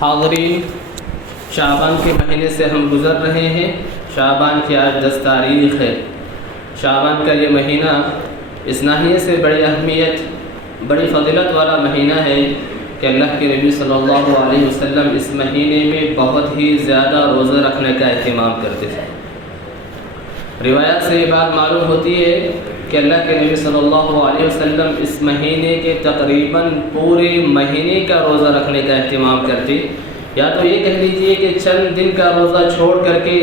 حاضرین، شعبان کے مہینے سے ہم گزر رہے ہیں۔ شعبان کی آج 10 تاریخ ہے۔ شعبان کا یہ مہینہ اس ناحیے سے بڑی اہمیت، بڑی فضیلت والا مہینہ ہے کہ اللہ کے نبی صلی اللہ علیہ وسلم اس مہینے میں بہت ہی زیادہ روزہ رکھنے کا اہتمام کرتے تھے۔ روایات سے یہ بات معلوم ہوتی ہے کہ اللہ کے نبی صلی اللہ علیہ وسلم اس مہینے کے تقریباً پورے مہینے کا روزہ رکھنے کا اہتمام کرتے، یا تو یہ کہہ لیجئے کہ چند دن کا روزہ چھوڑ کر کے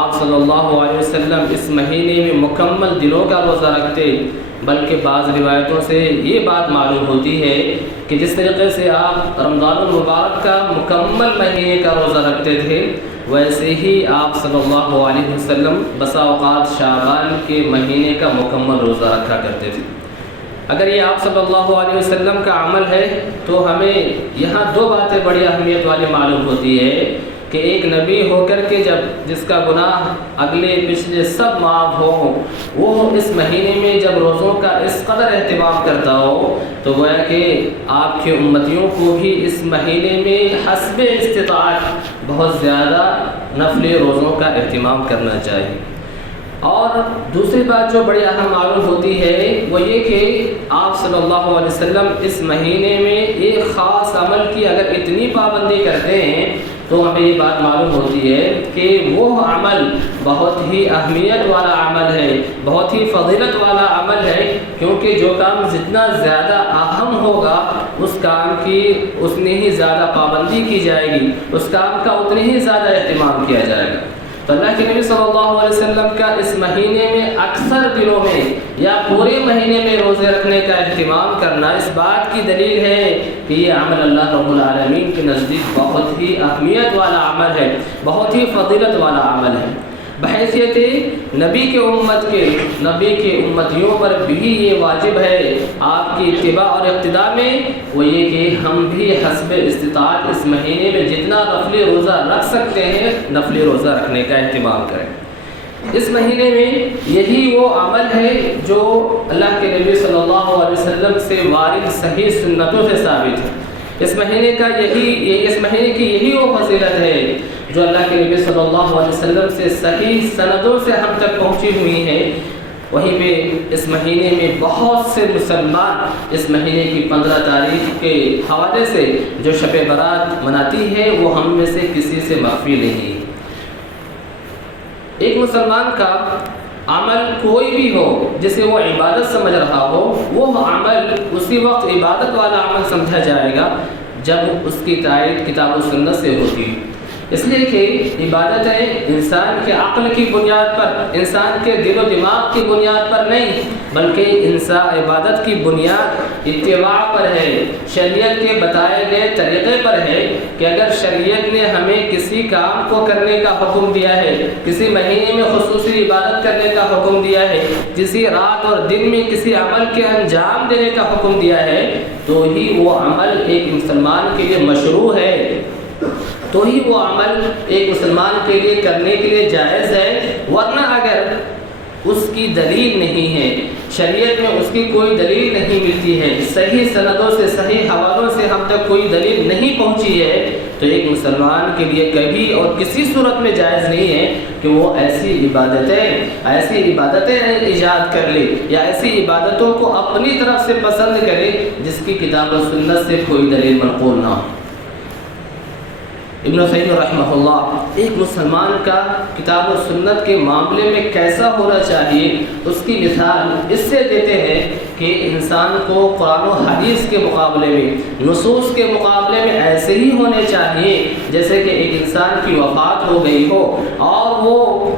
آپ صلی اللہ علیہ وسلم اس مہینے میں مکمل دنوں کا روزہ رکھتے، بلکہ بعض روایتوں سے یہ بات معلوم ہوتی ہے کہ جس طریقے سے آپ رمضان المبارک کا مکمل مہینے کا روزہ رکھتے تھے، ویسے ہی آپ صلی اللہ علیہ وسلم بسا اوقات شعبان کے مہینے کا مکمل روزہ رکھا کرتے تھے۔ اگر یہ آپ صلی اللہ علیہ وسلم کا عمل ہے تو ہمیں یہاں دو باتیں بڑی اہمیت والی معلوم ہوتی ہے کہ ایک نبی ہو کر کے جس کا گناہ اگلے پچھلے سب معاف ہو، وہ اس مہینے میں جب روزوں کا اس قدر اہتمام کرتا ہو تو گویا کہ آپ کے امتیوں کو بھی اس مہینے میں حسب استطاعت بہت زیادہ نفل روزوں کا اہتمام کرنا چاہیے۔ اور دوسری بات جو بڑی اہم معلوم ہوتی ہے وہ یہ کہ آپ صلی اللہ علیہ وسلم اس مہینے میں ایک خاص عمل کی اگر اتنی پابندی کرتے ہیں تو ہمیں یہ بات معلوم ہوتی ہے کہ وہ عمل بہت ہی اہمیت والا عمل ہے، بہت ہی فضیلت والا عمل ہے، کیونکہ جو کام جتنا زیادہ اہم ہوگا اس کام کی اتنی ہی زیادہ پابندی کی جائے گی، اس کام کا اتنی ہی زیادہ اہتمام کیا جائے گا۔ تو اللہ کے نبی صلی اللہ علیہ وسلم کا اس مہینے میں اکثر دنوں میں یا پورے مہینے میں روزے رکھنے کا اہتمام کرنا اس بات کی دلیل ہے کہ یہ عمل اللہ رب العالمین کے نزدیک بہت ہی اہمیت والا عمل ہے، بہت ہی فضیلت والا عمل ہے۔ بحیثیت نبی کے امتیوں پر بھی یہ واجب ہے آپ کی اتباع اور اقتداء میں، وہ یہ کہ ہم بھی حسب استطاعت اس مہینے میں جتنا نفلی روزہ رکھ سکتے ہیں نفلی روزہ رکھنے کا اہتمام کریں۔ اس مہینے میں یہی وہ عمل ہے جو اللہ کے نبی صلی اللہ علیہ وسلم سے وارد صحیح سنتوں سے ثابت ہے۔ اس مہینے کی یہی وہ فضیلت ہے جو اللہ کے نبی صلی اللہ علیہ وسلم سے صحیح سندوں سے ہم تک پہنچی ہوئی ہے۔ وہیں پہ اس مہینے میں بہت سے مسلمان اس مہینے کی 15 تاریخ کے حوالے سے جو شب برات مناتی ہے وہ ہم میں سے کسی سے مخفی نہیں۔ ایک مسلمان کا عمل کوئی بھی ہو جسے وہ عبادت سمجھ رہا ہو، وہ عمل اسی وقت عبادت والا عمل سمجھا جائے گا جب اس کی تائید کتاب و سنت سے ہوتی، اس لیے کہ عبادتیں انسان کے عقل کی بنیاد پر، انسان کے دل و دماغ کی بنیاد پر نہیں، بلکہ عبادت کی بنیاد اتباع پر ہے، شریعت کے بتائے گئے طریقے پر ہے کہ اگر شریعت نے ہمیں کسی کام کو کرنے کا حکم دیا ہے، کسی مہینے میں خصوصی عبادت کرنے کا حکم دیا ہے، کسی رات اور دن میں کسی عمل کے انجام دینے کا حکم دیا ہے، تو ہی وہ عمل ایک مسلمان کے لیے مشروع ہے، تو ہی وہ عمل ایک مسلمان کے لیے کرنے کے لیے جائز ہے۔ ورنہ اگر اس کی دلیل نہیں ہے، شریعت میں اس کی کوئی دلیل نہیں ملتی ہے، صحیح سندوں سے صحیح حوالوں سے ہم تک کوئی دلیل نہیں پہنچی ہے، تو ایک مسلمان کے لیے کبھی اور کسی صورت میں جائز نہیں ہے کہ وہ ایسی عبادتیں ایجاد کر لے یا ایسی عبادتوں کو اپنی طرف سے پسند کرے جس کی کتاب و سنت سے کوئی دلیل منقول نہ ہو۔ ابن تیمیہ رحمہ اللہ ایک مسلمان کا کتاب و سنت کے معاملے میں کیسا ہونا چاہیے اس کی مثال اس سے دیتے ہیں کہ انسان کو قرآن و حدیث کے مقابلے میں، نصوص کے مقابلے میں ایسے ہی ہونے چاہیے جیسے کہ ایک انسان کی وفات ہو گئی ہو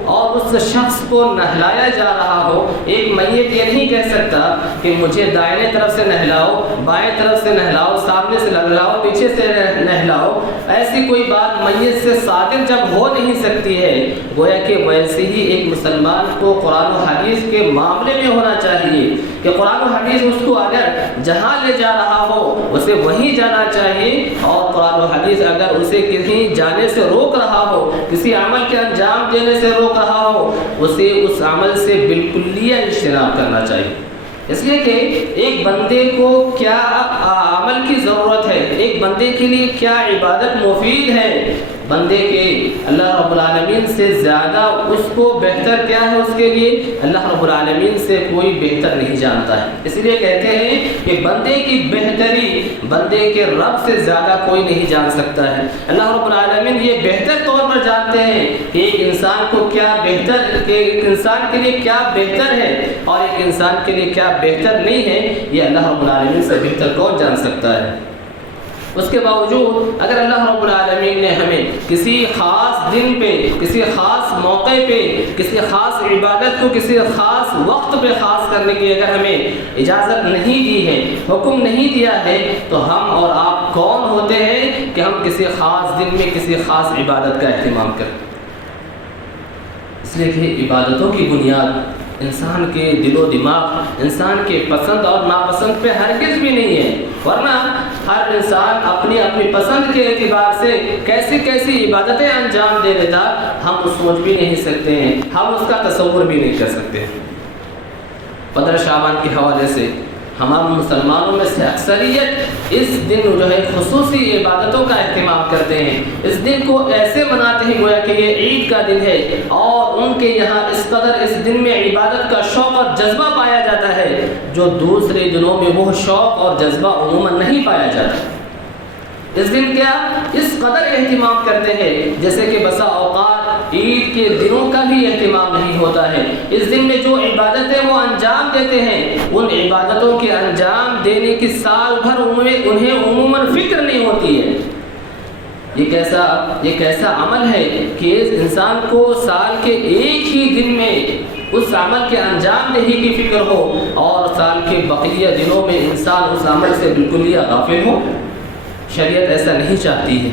اور اس شخص کو نہلایا جا رہا ہو۔ ایک میت یہ نہیں کہہ سکتا کہ مجھے دائیں طرف سے نہلاؤ، بائیں طرف سے نہلاؤ، سامنے سے نہلاؤ، پیچھے سے نہلاؤ، ایسی کوئی بات میت سے صادر جب ہو نہیں سکتی ہے، گویا کہ ویسے ہی ایک مسلمان کو قرآن و حدیث کے معاملے میں ہونا چاہیے کہ قرآن و حدیث اس کو اگر جہاں لے جا رہا ہو اسے وہیں جانا چاہیے، اور قرآن و حدیث اگر اسے کہیں جانے سے روک رہا ہو، کسی عمل کے انجام دینے سے روک رہا ہو، اسے اس عمل سے بالکلیہ اجتناب کرنا چاہیے۔ اس لیے کہ ایک بندے کو کیا عمل کی ضرورت ہے، ایک بندے کے لیے کیا عبادت مفید ہے، بندے کے اللہ رب العالمین سے زیادہ اس کو بہتر کیا ہے، اس کے لیے اللہ رب العالمین سے کوئی بہتر نہیں جانتا ہے۔ اس لیے کہتے ہیں کہ بندے کی بہتری بندے کے رب سے زیادہ کوئی نہیں جان سکتا ہے۔ اللہ رب العالمین یہ بہتر طور پر جانتے ہیں کہ ایک انسان کو کیا بہتر، کہ ایک انسان کے لیے کیا بہتر ہے اور ایک انسان کے لیے کیا بہتر نہیں ہے، یہ اللہ رب العالمین سے بہتر کون جان سکتا ہے۔ اس کے باوجود اگر اللہ رب العالمین نے ہمیں کسی خاص دن پہ، کسی خاص موقع پہ، کسی خاص عبادت کو کسی خاص وقت پہ خاص کرنے کی اگر ہمیں اجازت نہیں دی ہے، حکم نہیں دیا ہے، تو ہم اور آپ کون ہوتے ہیں کہ ہم کسی خاص دن میں کسی خاص عبادت کا اہتمام کریں۔ اس لیے کہ عبادتوں کی بنیاد انسان کے دل و دماغ، انسان کے پسند اور ناپسند پہ ہرگز بھی نہیں ہے، ورنہ ہر انسان اپنی اپنی پسند کے اعتبار سے کیسی کیسی عبادتیں انجام دے دیتا، ہم سوچ بھی نہیں سکتے ہیں، ہم اس کا تصور بھی نہیں کر سکتے۔ 15 شعبان کے حوالے سے ہمارے مسلمانوں میں سے اکثریت اس دن جو ہے خصوصی عبادتوں کا اہتمام کرتے ہیں، اس دن کو ایسے مناتے ہیں گویا کہ یہ عید کا دن ہے، اور ان کے یہاں اس قدر اس دن میں عبادت کا شوق اور جذبہ پایا جاتا ہے جو دوسرے دنوں میں وہ شوق اور جذبہ عموماً نہیں پایا جاتا۔ اس دن کیا اس قدر اہتمام کرتے ہیں جیسے کہ بسا اوقات عید کے دنوں کا بھی اہتمام نہیں ہوتا ہے۔ اس دن میں جو عبادتیں وہ انجام دیتے ہیں، ان عبادتوں کے انجام دینے کی سال بھر انہیں عموماً فکر نہیں ہوتی ہے۔ یہ کیسا عمل ہے کہ اس انسان کو سال کے ایک ہی دن میں اس عمل کے انجام دہی کی فکر ہو، اور سال کے بقیہ دنوں میں انسان اس عمل سے بالکل غافل ہو۔ شریعت ایسا نہیں چاہتی ہے۔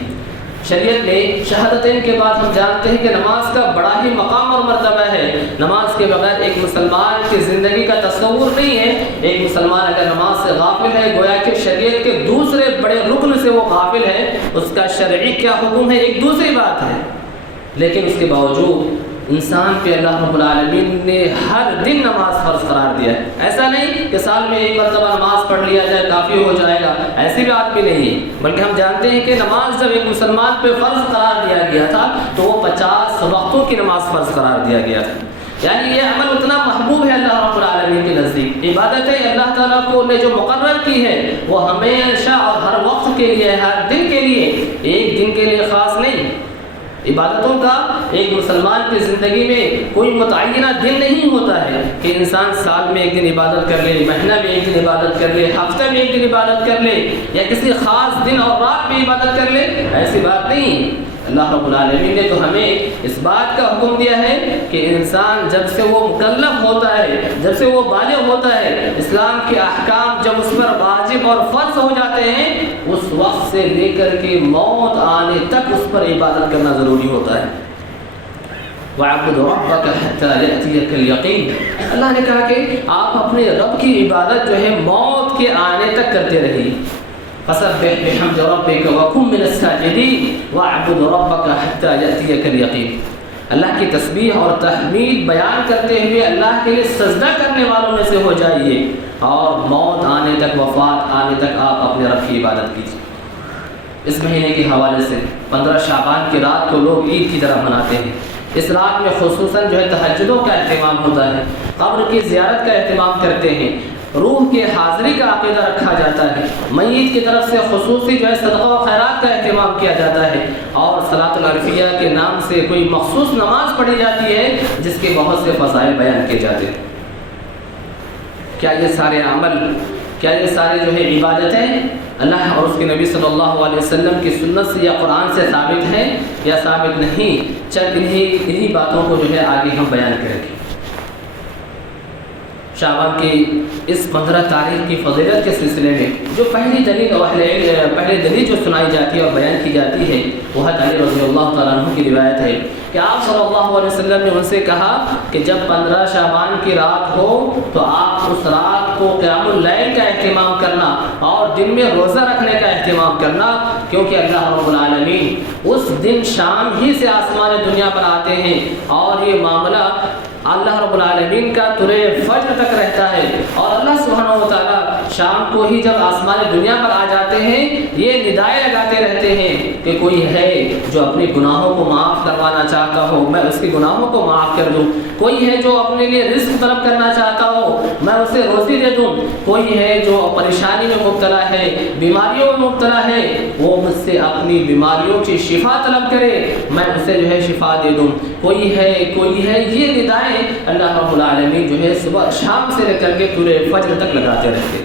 شریعت میں شہادتین کے بعد ہم جانتے ہیں کہ نماز کا بڑا ہی مقام اور مرتبہ ہے۔ نماز کے بغیر ایک مسلمان کی زندگی کا تصور نہیں ہے۔ ایک مسلمان اگر نماز سے غافل ہے، گویا کہ شریعت کے دوسرے بڑے رکن سے وہ غافل ہے۔ اس کا شرعی کیا حکم ہے ایک دوسری بات ہے، لیکن اس کے باوجود انسان پہ اللہ رب العالمین نے ہر دن نماز فرض قرار دیا ہے۔ ایسا نہیں کہ سال میں ایک مرتبہ نماز پڑھ لیا جائے کافی ہو جائے گا، ایسی بات بھی نہیں ہے، بلکہ ہم جانتے ہیں کہ نماز جب ایک مسلمان پہ فرض قرار دیا گیا تھا تو وہ 50 وقتوں کی نماز فرض قرار دیا گیا تھا۔ یعنی یہ عمل اتنا محبوب ہے اللہ رب العالمین کے نزدیک۔ عبادتیں اللہ تعالیٰ کو نے جو مقرر کی ہے وہ ہمیشہ اور ہر وقت کے لیے، ہر دن کے لیے، ایک دن کے لیے خاص نہیں۔ عبادتوں کا ایک مسلمان کی زندگی میں کوئی متعینہ دن نہیں ہوتا ہے کہ انسان سال میں ایک دن عبادت کر لے، مہینہ میں ایک دن عبادت کر لے، ہفتہ میں ایک دن عبادت کر لے، یا کسی خاص دن اور رات میں عبادت کر لے، ایسی بات نہیں۔ اللہ رب العالمین نے تو ہمیں اس بات کا حکم دیا ہے کہ انسان جب سے وہ مکلف ہوتا ہے، جب سے وہ بالغ ہوتا ہے، اسلام کے احکام جب اس پر واجب اور فرض ہو جاتے ہیں، اس وقت سے لے کر کے موت آنے تک اس پر عبادت کرنا ضروری ہوتا ہے۔ وَاعْبُدْ رَبَّكَ حَتَّى يَأْتِيَكَ الْيَقِينُ، اللہ نے کہا کہ آپ اپنے رب کی عبادت جو ہے موت کے آنے تک کرتے رہیے۔ فَسَبِّحْ بِحَمْدِ رَبِّكَ وَكُن مِّنَ السَّاجِدِينَ وَاعْبُدْ رَبَّكَ حَتَّى يَأْتِيَكَ الْيَقِينُ۔ اللہ کی تسبیح اور تحمید بیان کرتے ہوئے اللہ کے لیے سجدہ کرنے والوں میں سے ہو جائیے، اور موت آنے تک، وفات آنے تک آپ اپنے رب کی عبادت کیجیے۔ اس مہینے کے حوالے سے 15 شعبان کی رات کو لوگ عید کی طرح مناتے ہیں۔ اس رات میں خصوصاً جو ہے تہجدوں کا اہتمام ہوتا ہے، قبر کی زیارت کا اہتمام کرتے ہیں، روح کے حاضری کا عقیدہ رکھا جاتا ہے، میت کی طرف سے خصوصی جو ہے صدقہ و خیرات کا اہتمام کیا جاتا ہے، اور صلاۃ العرفیہ کے نام سے کوئی مخصوص نماز پڑھی جاتی ہے جس کے بہت سے فضائل بیان کیے جاتے ہیں۔ کیا یہ سارے عمل، کیا یہ سارے جو ہے عبادتیں اللہ اور اس کے نبی صلی اللہ علیہ وسلم کی سنت سے یا قرآن سے ثابت ہیں یا ثابت نہیں؟ چند انہی باتوں کو جو ہے آگے ہم بیان کریں گے۔ شعبان کی اس 15 تاریخ کی فضیلت کے سلسلے میں جو پہلی دلیل جو سنائی جاتی ہے اور بیان کی جاتی ہے وہ حضرت علی رضی اللہ تعالیٰ عنہ کی روایت ہے کہ آپ صلی اللہ علیہ وسلم نے ان سے کہا کہ جب 15 شعبان کی رات ہو تو آپ اس رات کو قیام اللیل کا اہتمام کرنا اور دن میں روزہ رکھنے کا اہتمام کرنا، کیونکہ اللہ رب العالمین اس دن شام ہی سے آسمان دنیا پر آتے ہیں، اور یہ معاملہ اللہ رب العالمین کا طلوع فجر تک رہتا ہے، اور اللہ سبحانہ و تعالیٰ شام کو ہی جب آسمان دنیا پر آ جاتے ہیں یہ ندائیں لگاتے رہتے ہیں کہ کوئی ہے جو اپنے گناہوں کو معاف کروانا چاہتا ہو میں اس کے گناہوں کو معاف کر دوں، کوئی ہے جو اپنے لیے رزق طلب کرنا چاہتا ہو میں اسے روزی دے دوں، کوئی ہے جو پریشانی میں مبتلا ہے، بیماریوں میں مبتلا ہے، وہ مجھ سے اپنی بیماریوں کی شفا طلب کرے میں اسے جو ہے شفا دے دوں، کوئی ہے یہ ندائیں اللہ رب العالمین جو ہے صبح شام سے لے کر کے طلوع فجر تک لگاتے رہتے۔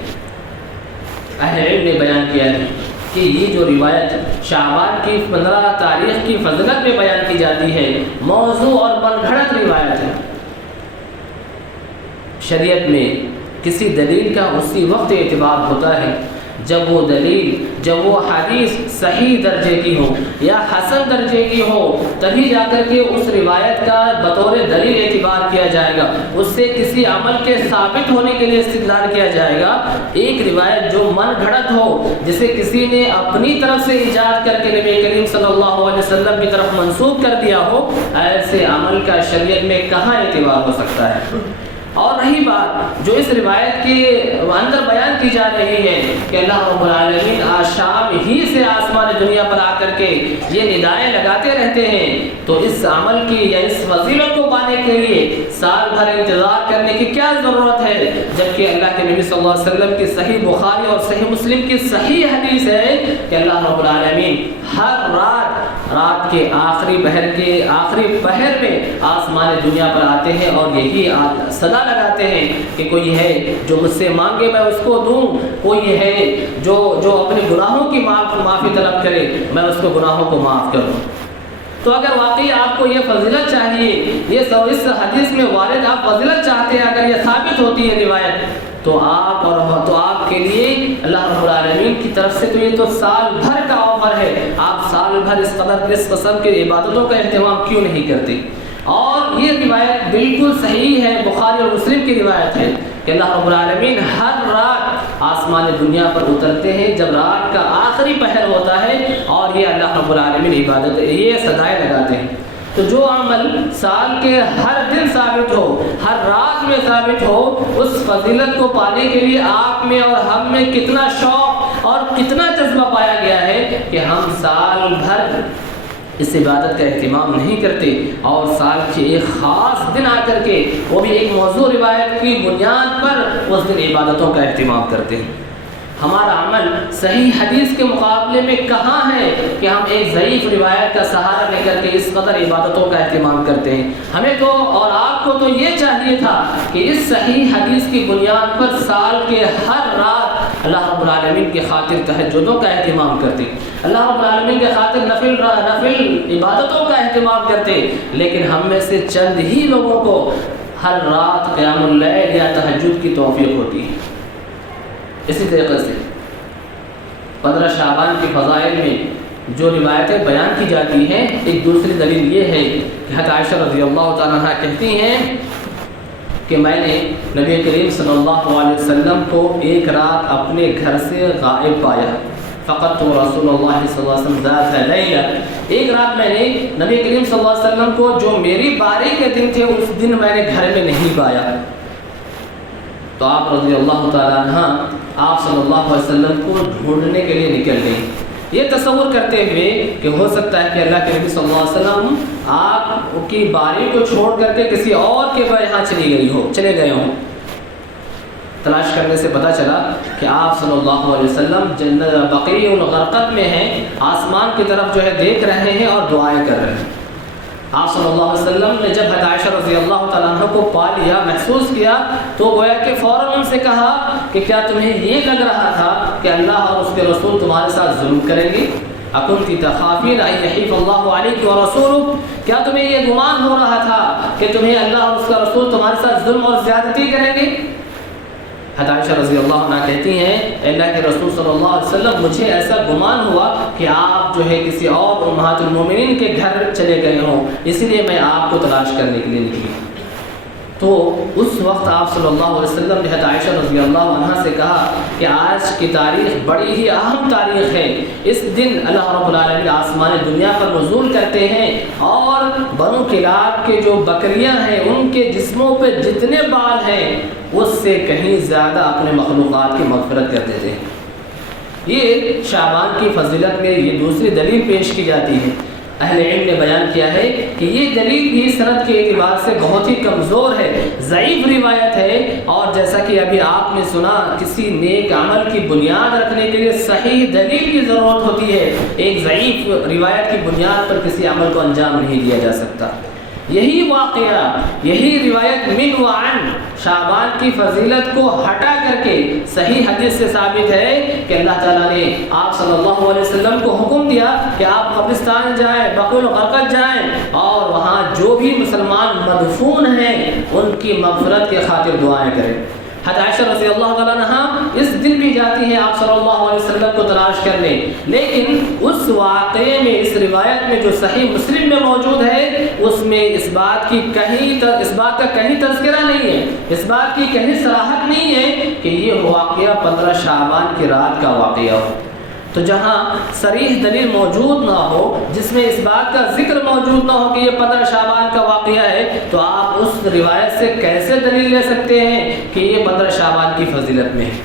اہل علم نے بیان کیا ہے کہ یہ جو روایت شعبان کی 15 تاریخ کی فضیلت میں بیان کی جاتی ہے موضوع اور من گھڑت روایت ہے۔ شریعت میں کسی دلیل کا اسی وقت اعتبار ہوتا ہے جب وہ حدیث صحیح درجے کی ہو یا حسن درجے کی ہو، تبھی جا کر کے اس روایت کا بطور دلیل اعتبار کیا جائے گا، اس سے کسی عمل کے ثابت ہونے کے لیے استدلال کیا جائے گا۔ ایک روایت جو من گھڑت ہو، جسے کسی نے اپنی طرف سے ایجاد کر کے نبی کریم صلی اللہ علیہ وسلم کی طرف منسوب کر دیا ہو، ایسے عمل کا شریعت میں کہاں اعتبار ہو سکتا ہے؟ اور رہی بات جو اس روایت کے اندر بیان کی جا رہی ہے کہ اللہ رب العالمین شام ہی سے آسمان دنیا پر آ کر کے یہ ندائیں لگاتے رہتے ہیں، تو اس عمل کی یا اس فضیلت کو پانے کے لیے سال بھر انتظار کرنے کی کیا ضرورت ہے، جبکہ اللہ کے نبی صلی اللہ علیہ وسلم کی صحیح بخاری اور صحیح مسلم کی صحیح حدیث ہے کہ اللہ رب العالمین ہر رات کے آخری پہر میں آسمان دنیا پر آتے ہیں اور یہی صدا لگاتے ہیں کہ کوئی ہے جو مجھ سے مانگے میں اس کو دوں، کوئی ہے جو اپنے گناہوں کی معافی طلب کرے میں اس کو گناہوں کو معاف کروں۔ تو اگر واقعی آپ کو یہ فضیلت چاہیے، یہ اس حدیث میں وارد آپ فضیلت چاہتے ہیں، اگر یہ ثابت ہوتی ہے روایت تو آپ کے لیے اللہ رب العالمین کی طرف سے تو یہ تو سال بھر کا آفر ہے، آپ سال بھر اس قسم کے عبادتوں کا اہتمام کیوں نہیں کرتے؟ اور یہ روایت بالکل صحیح ہے، بخاری اور مسلم کی روایت ہے کہ اللہ رب العالمین ہر رات آسمان دنیا پر اترتے ہیں جب رات کا آخری پہر ہوتا ہے، اور یہ اللہ رب العالمین عبادت یہ صدائیں لگاتے ہیں۔ تو جو عمل سال کے ہر دن ثابت ہو، ہر رات میں ثابت ہو، اس فضیلت کو پانے کے لیے آپ میں اور ہم میں کتنا شوق اور کتنا جذبہ پایا گیا ہے کہ ہم سال بھر اس عبادت کا اہتمام نہیں کرتے، اور سال کے ایک خاص دن آ کر کے وہ بھی ایک موضوع روایت کی بنیاد پر اس دن عبادتوں کا اہتمام کرتے ہیں۔ ہمارا عمل صحیح حدیث کے مقابلے میں کہاں ہے کہ ہم ایک ضعیف روایت کا سہارا لے کر کے اس قدر عبادتوں کا اہتمام کرتے ہیں؟ ہمیں تو اور آپ کو تو یہ چاہیے تھا کہ اس صحیح حدیث کی بنیاد پر سال کے ہر رات اللہ رب العالمین کی خاطر تہجدوں کا اہتمام کرتے، اللہ رب العالمین کے خاطر نفل عبادتوں کا اہتمام کرتے، لیکن ہم میں سے چند ہی لوگوں کو ہر رات قیام اللیل یا تہجد کی توفیق ہوتی ہے۔ اسی طریقے سے 15 شعبان کی فضائل میں جو روایتیں بیان کی جاتی ہیں، ایک دوسری دلیل یہ ہے کہ حضرت عائشہ رضی اللہ تعالیٰ عنہ کہتی ہیں کہ میں نے نبی کریم صلی اللہ علیہ وسلم کو ایک رات اپنے گھر سے غائب پایا، فقط تو رسول اللہ صلی اللہ علیہ وسلم ذات لیلہ، ایک رات میں نے نبی کریم صلی اللہ علیہ وسلم کو جو میری باری کے دن تھے اس دن میں نے گھر میں نہیں پایا، تو آپ رضی اللہ تعالیٰ عنہ آپ صلی اللہ علیہ وسلم کو ڈھونڈنے کے لیے نکل گئے، یہ تصور کرتے ہوئے کہ ہو سکتا ہے کہ اللہ کے نبی صلی اللہ علیہ وسلم آپ کی باری کو چھوڑ کر کے کسی اور کے یہاں چلے گئے ہوں۔ تلاش کرنے سے پتہ چلا کہ آپ صلی اللہ علیہ وسلم جنت بقیع الغرقد میں ہیں، آسمان کی طرف جو ہے دیکھ رہے ہیں اور دعائیں کر رہے ہیں۔ آپ صلی اللہ علیہ وسلم نے جب حضرت عائشہ رضی اللہ تعالیٰ عنہ کو پا لیا، محسوس کیا، تو گویا کہ فوراً ان سے کہا کہ کیا تمہیں یہ لگ رہا تھا کہ اللہ اور اس کے رسول تمہارے ساتھ ظلم کریں گے؟ اکنتی تخافین ان یحیف اللہ علیک ورسولہ، کیا تمہیں یہ گمان ہو رہا تھا کہ تمہیں اللہ اور اس کا رسول تمہارے ساتھ ظلم اور زیادتی کریں گے؟ حضرت عائشہ رضی اللہ عنہ کہتی ہیں اللہ کے رسول صلی اللہ علیہ وسلم مجھے ایسا گمان ہوا کہ آپ جو ہے کسی اور امہات المومنین کے گھر چلے گئے ہوں، اسی لیے میں آپ کو تلاش کرنے کے لیے نکلی۔ تو اس وقت آپ صلی اللہ علیہ وسلم نے حضرت عائشہ رضی اللہ عنہا سے کہا کہ آج کی تاریخ بڑی ہی اہم تاریخ ہے، اس دن اللہ رب العالمین آسمان دنیا پر نزول کرتے ہیں اور بنو کلاب کے جو بکریاں ہیں ان کے جسموں پہ جتنے بال ہیں اس سے کہیں زیادہ اپنے مخلوقات کی مغفرت کر دیتے ہیں۔ یہ شعبان کی فضیلت میں یہ دوسری دلیل پیش کی جاتی ہے۔ اہل علم نے بیان کیا ہے کہ یہ دلیل بھی سند کے اعتبار سے بہت ہی کمزور ہے، ضعیف روایت ہے، اور جیسا کہ ابھی آپ نے سنا کسی نیک عمل کی بنیاد رکھنے کے لیے صحیح دلیل کی ضرورت ہوتی ہے، ایک ضعیف روایت کی بنیاد پر کسی عمل کو انجام نہیں دیا جا سکتا۔ یہی واقعہ، یہی روایت من و عن شعبان کی فضیلت کو ہٹا کر کے صحیح حدیث سے ثابت ہے کہ اللہ تعالیٰ نے آپ صلی اللہ علیہ وسلم کو حکم دیا کہ آپ قبرستان جائیں، بقیع الغرقد جائیں اور وہاں جو بھی مسلمان مدفون ہیں ان کی مغفرت کے خاطر دعائیں کریں۔ حضرت عائشہ رضی اللہ عنہا اس دن بھی جاتی ہیں آپ صلی اللہ علیہ وسلم کو تلاش کرنے، لیکن اس واقعے میں، اس روایت میں جو صحیح مسلم میں موجود ہے اس میں اس بات کا کہیں تذکرہ نہیں ہے، اس بات کی کہیں صراحت نہیں ہے کہ یہ واقعہ 15 شعبان کی رات کا واقعہ ہو۔ تو جہاں صریح دلیل موجود نہ ہو، جس میں اس بات کا ذکر موجود نہ ہو کہ یہ 15 شعبان کا واقعہ ہے، تو آپ اس روایت سے کیسے دلیل لے سکتے ہیں کہ یہ 15 شعبان کی فضیلت میں ہے؟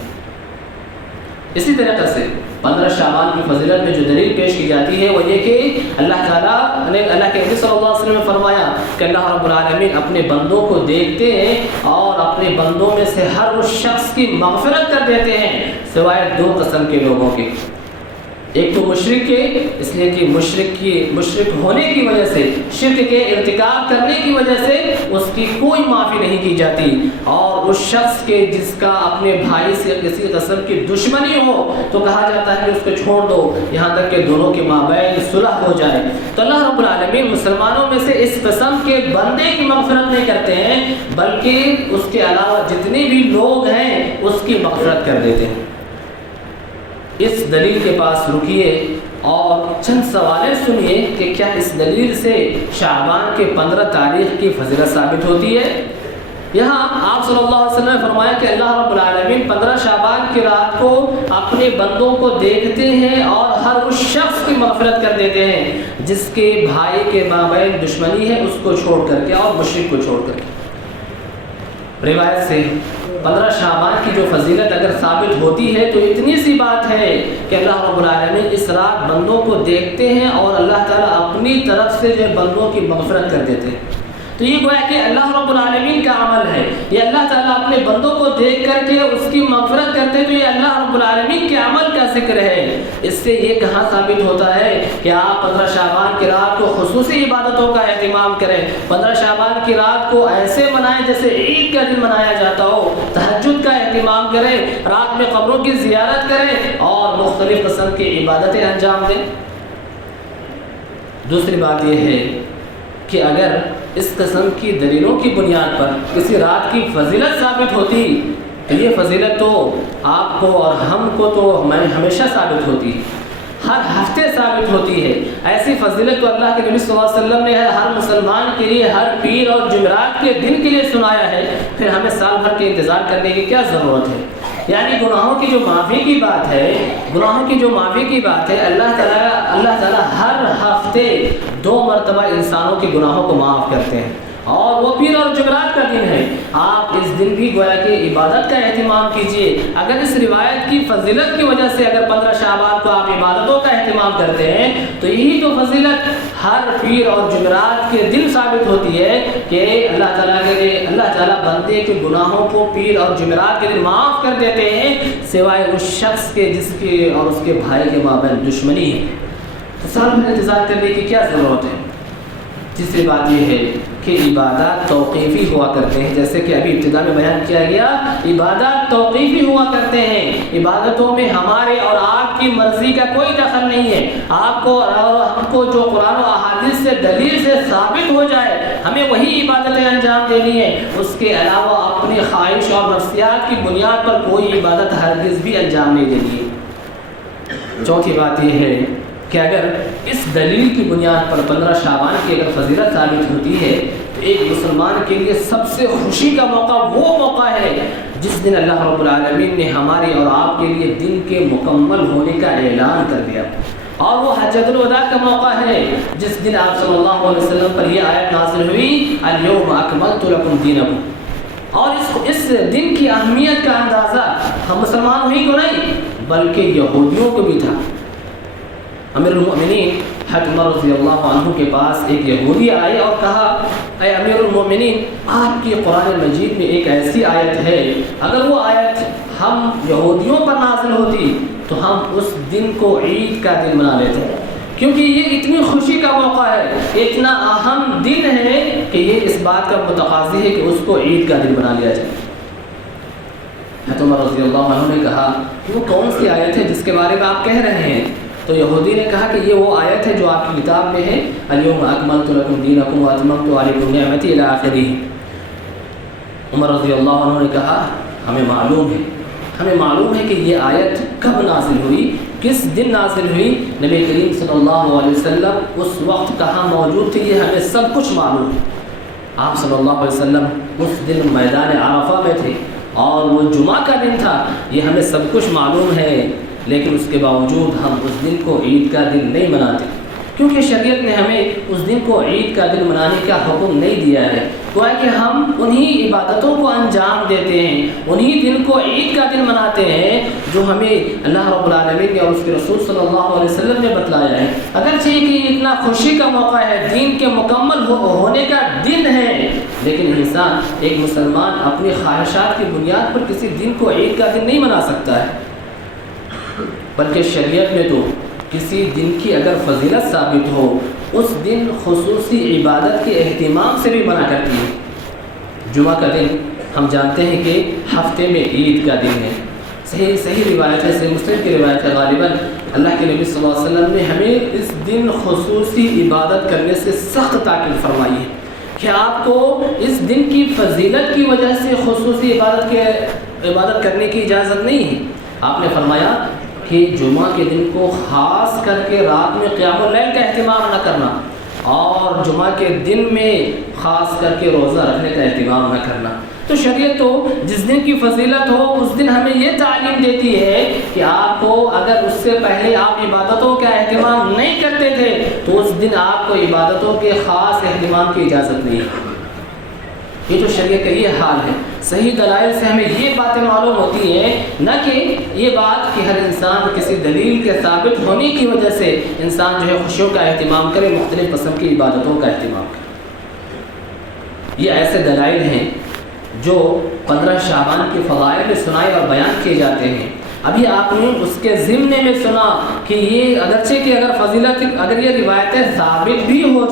اسی طریقے سے 15 شعبان کی فضیلت میں جو دلیل پیش کی جاتی ہے وہ یہ کہ اللہ تعالیٰ نے، اللہ کے نبی صلی اللہ علیہ وسلم نے فرمایا کہ اللہ رب العالمین اپنے بندوں کو دیکھتے ہیں اور اپنے بندوں میں سے ہر اس شخص کی مغفرت کر دیتے ہیں سوائے 2 قسم کے لوگوں کے۔ ایک تو مشرک کے، اس لیے کہ مشرک ہونے کی وجہ سے، شرک کے ارتکاب کرنے کی وجہ سے اس کی کوئی معافی نہیں کی جاتی، اور اس شخص کے جس کا اپنے بھائی سے کسی قسم کی دشمنی ہو تو کہا جاتا ہے کہ اس کو چھوڑ دو یہاں تک کہ دونوں کے مابین صلح ہو جائے۔ تو اللہ رب العالمین مسلمانوں میں سے اس قسم کے بندے کی مغفرت نہیں کرتے ہیں، بلکہ اس کے علاوہ جتنے بھی لوگ ہیں اس کی مغفرت کر دیتے ہیں۔ اس دلیل کے پاس رکیے اور چند سوالیں سنیے کہ کیا اس دلیل سے شعبان کے 15 تاریخ کی فضیلت ثابت ہوتی ہے۔ یہاں آپ صلی اللہ علیہ وسلم نے فرمایا کہ اللہ رب العالمین 15 شعبان کی رات کو اپنے بندوں کو دیکھتے ہیں اور ہر اس شخص کی مغفرت کر دیتے ہیں جس کے بھائی کے مابین دشمنی ہے، اس کو چھوڑ کر کے اور مشرک کو چھوڑ کر کے۔ روایت سے 15 شعبان کی جو فضیلت اگر ثابت ہوتی ہے تو اتنی سی بات ہے کہ اللہ رب العالمین اس رات بندوں کو دیکھتے ہیں اور اللہ تعالیٰ اپنی طرف سے جو بندوں کی مغفرت کر دیتے ہیں۔ تو یہ گویا کہ اللہ رب العالمین کا عمل ہے، یہ اللہ تعالیٰ اپنے بندوں کو دیکھ کر کے اس کی مغفرت کرتے ہیں، تو یہ اللہ رب العالمین کے عمل کا ذکر ہے۔ اس سے یہ کہاں ثابت ہوتا ہے کہ آپ 15 شعبان کی رات کو خصوصی عبادتوں کا اہتمام کریں، 15 شعبان کی رات کو ایسے منائیں جیسے عید کا دن منایا جاتا ہو، تہجد کا اہتمام کریں، رات میں قبروں کی زیارت کریں اور مختلف قسم کی عبادتیں انجام دیں۔ دوسری بات یہ ہے کہ اگر اس قسم کی دلیلوں کی بنیاد پر کسی رات کی فضیلت ثابت ہوتی تو یہ فضیلت تو آپ کو اور ہم کو تو ہمیشہ ثابت ہوتی، ہر ہفتے ثابت ہوتی ہے۔ ایسی فضیلت تو اللہ کے نبی صلی اللہ علیہ وسلم نے ہر مسلمان کے لیے ہر پیر اور جمعرات کے دن کے لیے سنایا ہے، پھر ہمیں سال بھر کے انتظار کرنے کی کیا ضرورت ہے؟ یعنی گناہوں کی جو معافی کی بات ہے، اللہ تعالیٰ ہر ہفتے 2 مرتبہ انسانوں کے گناہوں کو معاف کرتے ہیں، اور وہ پیر اور جمعرات کا دن ہے۔ آپ اس دن بھی گویا کہ عبادت کا اہتمام کیجئے۔ اگر اس روایت کی فضیلت کی وجہ سے اگر 15 شعبان کو آپ عبادتوں کا اہتمام کرتے ہیں تو یہی تو فضیلت ہر پیر اور جمعرات کے دن ثابت ہوتی ہے کہ اللہ تعالیٰ بندے کے گناہوں کو پیر اور جمعرات کے دن معاف کر دیتے ہیں سوائے اس شخص کے جس کے اور اس کے بھائی کے مابین دشمنی ہے۔ تو سال میں انتظار کرنے کی کیا ضرورت ہے؟ تیسری بات یہ ہے کہ عبادات توقیفی ہوا کرتے ہیں، جیسے کہ ابھی ابتدا میں بیان کیا گیا، عبادات توقیفی ہوا کرتے ہیں۔ عبادتوں میں ہمارے اور آپ کی مرضی کا کوئی دخل نہیں ہے۔ آپ کو اور ہم کو جو قرآن و احادیث سے دلیل سے ثابت ہو جائے ہمیں وہی عبادتیں انجام دینی ہے، اس کے علاوہ اپنی خواہش اور نفسیات کی بنیاد پر کوئی عبادت ہرگز بھی انجام نہیں دینی ہے۔ چوتھی بات یہ ہے کہ اگر اس دلیل کی بنیاد پر 15 شعبان کی اگر فضیلت ثابت ہوتی ہے تو ایک مسلمان کے لیے سب سے خوشی کا موقع وہ موقع ہے جس دن اللہ رب العالمین نے ہمارے اور آپ کے لیے دن کے مکمل ہونے کا اعلان کر دیا، اور وہ حجۃ الوداع کا موقع ہے جس دن آپ صلی اللہ علیہ وسلم پر یہ آیت نازل ہوئی الیوم اکملت لکم دینکم۔ اور اس دن کی اہمیت کا اندازہ ہم مسلمانوں ہی کو نہیں بلکہ یہودیوں کو بھی تھا۔ امیر المؤمنین حضرت عمر رضی اللہ عنہ کے پاس ایک یہودی آئے اور کہا اے امیر المؤمنین، آپ کی قرآن مجید میں ایک ایسی آیت ہے، اگر وہ آیت ہم یہودیوں پر نازل ہوتی تو ہم اس دن کو عید کا دن منا لیتے، کیونکہ یہ اتنی خوشی کا موقع ہے، اتنا اہم دن ہے کہ یہ اس بات کا متقاضی ہے کہ اس کو عید کا دن بنا لیا جائے۔ حضرت عمر رضی اللہ عنہ نے کہا کہ وہ کون سی آیت ہے جس کے بارے میں آپ کہہ رہے ہیں؟ تو یہودی نے کہا کہ یہ وہ آیت ہے جو آپ کی کتاب میں ہے الیوم اکملت لکم دینکم واتممت علیکم نعمتی الی آخرہ۔ عمر رضی اللہ عنہ نے کہا ہمیں معلوم ہے کہ یہ آیت کب نازل ہوئی، کس دن نازل ہوئی، نبی کریم صلی اللہ علیہ وسلم اس وقت کہاں موجود تھے، یہ ہمیں سب کچھ معلوم ہے۔ آپ صلی اللہ علیہ وسلم اس دن میدان عرفہ میں تھے اور وہ جمعہ کا دن تھا، یہ ہمیں سب کچھ معلوم ہے، لیکن اس کے باوجود ہم اس دن کو عید کا دن نہیں مناتے، کیونکہ شریعت نے ہمیں اس دن کو عید کا دن منانے کا حکم نہیں دیا ہے، گویا کہ ہم انہی عبادتوں کو انجام دیتے ہیں، انہی دن کو عید کا دن مناتے ہیں جو ہمیں اللہ رب العالمین اور اس کے رسول صلی اللہ علیہ وسلم نے بتلایا ہے۔ اگرچہ کہ یہ اتنا خوشی کا موقع ہے، دین کے مکمل ہونے کا دن ہے، لیکن انسان ایک مسلمان اپنی خواہشات کی بنیاد پر کسی دن کو عید کا دن نہیں منا سکتا ہے، بلکہ شریعت میں تو کسی دن کی اگر فضیلت ثابت ہو اس دن خصوصی عبادت کے اہتمام سے بھی منع کرتی ہے۔ جمعہ کا دن ہم جانتے ہیں کہ ہفتے میں عید کا دن ہے، صحیح روایت ہے، صحیح مسلم کی روایت ہے، غالباً اللہ کے نبی صلی اللہ علیہ وسلم نے ہمیں اس دن خصوصی عبادت کرنے سے سخت تاکید فرمائی ہے کہ آپ کو اس دن کی فضیلت کی وجہ سے خصوصی عبادت کرنے کی اجازت نہیں ہے۔ آپ نے فرمایا کہ جمعہ کے دن کو خاص کر کے رات میں قیام اللیل کا اہتمام نہ کرنا، اور جمعہ کے دن میں خاص کر کے روزہ رکھنے کا اہتمام نہ کرنا۔ تو شریعت تو جس دن کی فضیلت ہو اس دن ہمیں یہ تعلیم دیتی ہے کہ آپ کو اگر اس سے پہلے آپ عبادتوں کا اہتمام نہیں کرتے تھے تو اس دن آپ کو عبادتوں کے خاص اہتمام کی اجازت نہیں ہے۔ یہ تو شریعت کا یہ حال ہے۔ صحیح دلائل سے ہمیں یہ باتیں معلوم ہوتی ہیں، نہ کہ یہ بات کہ ہر انسان کسی دلیل کے ثابت ہونے کی وجہ سے انسان جو ہے خوشیوں کا اہتمام کرے، مختلف قسم کی عبادتوں کا اہتمام کرے۔ یہ ایسے دلائل ہیں جو 15 شعبان کے فضائل میں سنائے اور بیان کیے جاتے ہیں۔ ابھی آپ نے اس کے ضمن میں سنا کہ یہ اگرچہ کہ اگر یہ روایتیں ثابت بھی ہو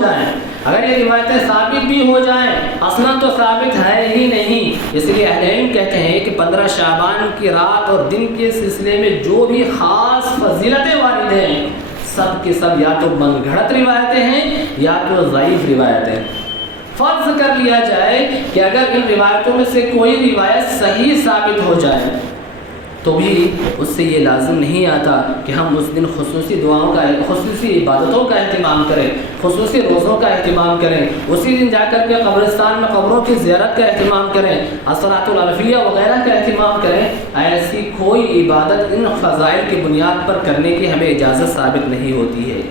جائیں، اصلاً تو ثابت ہے ہی نہیں، اس لیے اہل علم کہتے ہیں کہ 15 شعبان کی رات اور دن کے سلسلے میں جو بھی خاص فضیلتیں وارد ہیں سب کے سب یا تو من گھڑت روایتیں ہیں یا تو ضعیف روایتیں۔ فرض کر لیا جائے کہ اگر ان روایتوں میں سے کوئی روایت صحیح ثابت ہو جائے تو بھی اس سے یہ لازم نہیں آتا کہ ہم اس دن خصوصی عبادتوں کا اہتمام کریں، خصوصی روزوں کا اہتمام کریں، اسی دن جا کر کے قبرستان میں قبروں کی زیارت کا اہتمام کریں، الصلاۃ العرفیہ وغیرہ کا اہتمام کریں۔ ایسی کوئی عبادت ان فضائل کی بنیاد پر کرنے کی ہمیں اجازت ثابت نہیں ہوتی ہے۔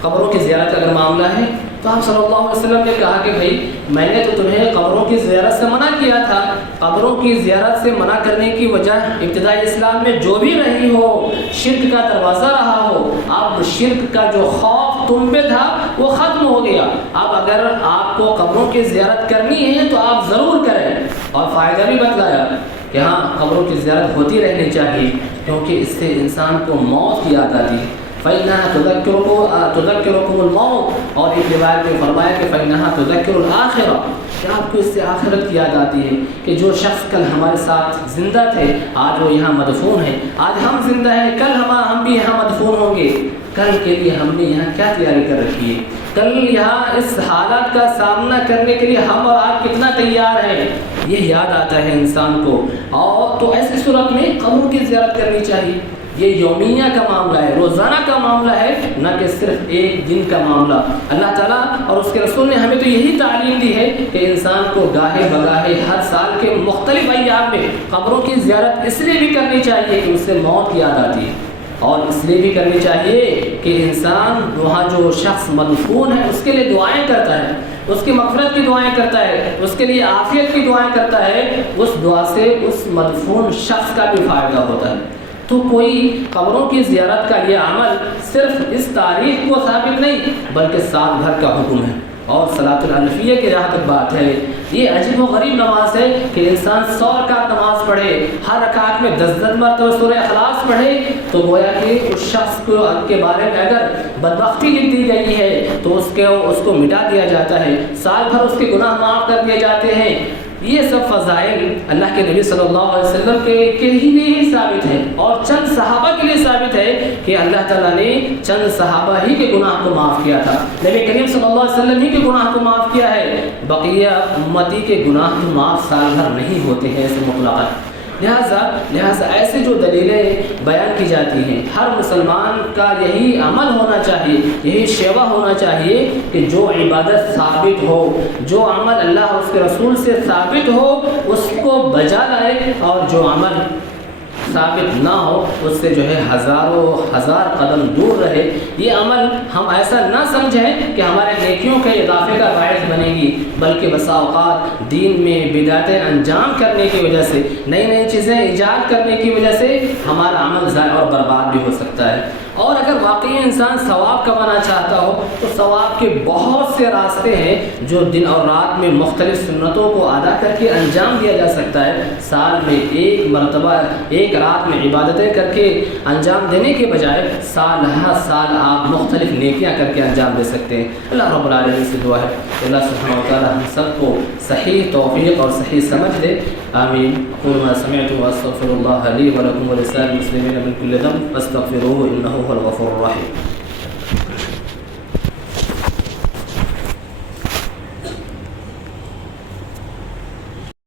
قبروں کی زیارت کا اگر معاملہ ہے تو آپ صلی اللہ علیہ وسلم نے کہا کہ بھائی میں نے تو تمہیں قبروں کی زیارت سے منع کیا تھا، قبروں کی زیارت سے منع کرنے کی وجہ ابتدائی اسلام میں جو بھی رہی ہو، شرک کا دروازہ رہا ہو، اب شرک کا جو خوف تم پہ تھا وہ ختم ہو گیا۔ اب اگر آپ کو قبروں کی زیارت کرنی ہے تو آپ ضرور کریں، اور فائدہ بھی بتلایا کہ ہاں قبروں کی زیارت ہوتی رہنی چاہیے، کیونکہ اس سے انسان کو موت کی یاد آتی ہے۔ فَإِنَّهَا تُذَكِّرُكُمُ الْمَوْتَ، اور ایک روایت میں فرمایا کہ فَإِنَّهَا تُذَكِّرُ الْآخِرَةَ، کہ آپ کو اس سے آخرت کی یاد آتی ہے کہ جو شخص کل ہمارے ساتھ زندہ تھے آج وہ یہاں مدفون ہیں، آج ہم زندہ ہیں کل ہم بھی یہاں مدفون ہوں گے، کل کے لیے ہم نے یہاں کیا تیاری کر رکھی ہے، کل یہاں اس حالات کا سامنا کرنے کے لیے ہم اور آپ کتنا تیار ہیں، یہ یاد آتا ہے انسان کو۔ اور تو ایسی صورت میں قبروں کی زیارت کرنی چاہیے۔ یہ یومیہ کا معاملہ ہے، روزانہ کا معاملہ ہے، نہ کہ صرف ایک دن کا معاملہ۔ اللہ تعالیٰ اور اس کے رسول نے ہمیں تو یہی تعلیم دی ہے کہ انسان کو گاہے بگاہے ہر سال کے مختلف ایام میں قبروں کی زیارت اس لیے بھی کرنی چاہیے کہ اس سے موت کی یاد آتی ہے، اور اس لیے بھی کرنی چاہیے کہ انسان وہاں جو شخص مدفون ہے اس کے لیے دعائیں کرتا ہے، اس کی مغفرت کی دعائیں کرتا ہے، اس کے لیے عافیت کی دعائیں کرتا ہے، اس دعا سے اس مدفون شخص کا بھی فائدہ ہوتا ہے۔ تو کوئی قبروں کی زیارت کا یہ عمل صرف اس تاریخ کو ثابت نہیں بلکہ سال بھر کا حکم ہے۔ اور صلاۃ الانفیہ کی جہاں تک بات ہے، یہ عجیب و غریب نماز ہے کہ انسان 100 رکعت نماز پڑھے، ہر رکعت میں 10 مرتبہ سورہ اخلاص پڑھے، تو گویا کہ اس شخص کے بارے میں اگر بدبختی لکھ دی گئی ہے تو اس کو مٹا دیا جاتا ہے، سال بھر اس کے گناہ معاف کر دیے جاتے ہیں۔ یہ سب فضائل اللہ کے نبی صلی اللہ علیہ وسلم کے ہی لیے ہی ثابت ہے، اور چند صحابہ کے لیے ثابت ہے کہ اللہ تعالیٰ نے چند صحابہ ہی کے گناہ کو معاف کیا تھا، نبی کریم صلی اللہ علیہ وسلم ہی کے گناہ کو معاف کیا ہے، بقیہ امتی کے گناہ تو معاف سال بھر نہیں ہوتے ہیں ایسے مطلقاً۔ لہٰذا ایسے جو دلیلیں بیان کی جاتی ہیں، ہر مسلمان کا یہی عمل ہونا چاہیے، یہی شیوا ہونا چاہیے کہ جو عبادت ثابت ہو، جو عمل اللہ اور اس کے رسول سے ثابت ہو اس کو بجا لائے، اور جو عمل ثابت نہ ہو اس سے جو ہے ہزاروں ہزار قدم دور رہے۔ یہ عمل ہم ایسا نہ سمجھیں کہ ہمارے نیکیوں کے اضافے کا باعث بنے گی، بلکہ بسا اوقات دین میں بدعتیں انجام کرنے کی وجہ سے، نئی نئی چیزیں ایجاد کرنے کی وجہ سے ہمارا عمل ضائع اور برباد بھی ہو سکتا ہے۔ اور اگر واقعی انسان ثواب کمانا چاہتا ہو تو ثواب کے بہت سے راستے ہیں جو دن اور رات میں مختلف سنتوں کو ادا کر کے انجام دیا جا سکتا ہے۔ سال میں ایک مرتبہ ایک رات میں عبادتیں کر کے انجام دینے کے بجائے سال ہر سال آپ مختلف نیکیاں کر کے انجام دے سکتے ہیں۔ اللہ رب العالمین سے دعا ہے کہ اللہ سبحانہ وتعالی ہم سب کو صحیح توفیق اور صحیح سمجھ دے، آمین۔ اقول ما سمعت واستغفر الله لي ولكم ولسائر المسلمين من كل ذنب فاستغفروه انه هو الغفور الرحيم۔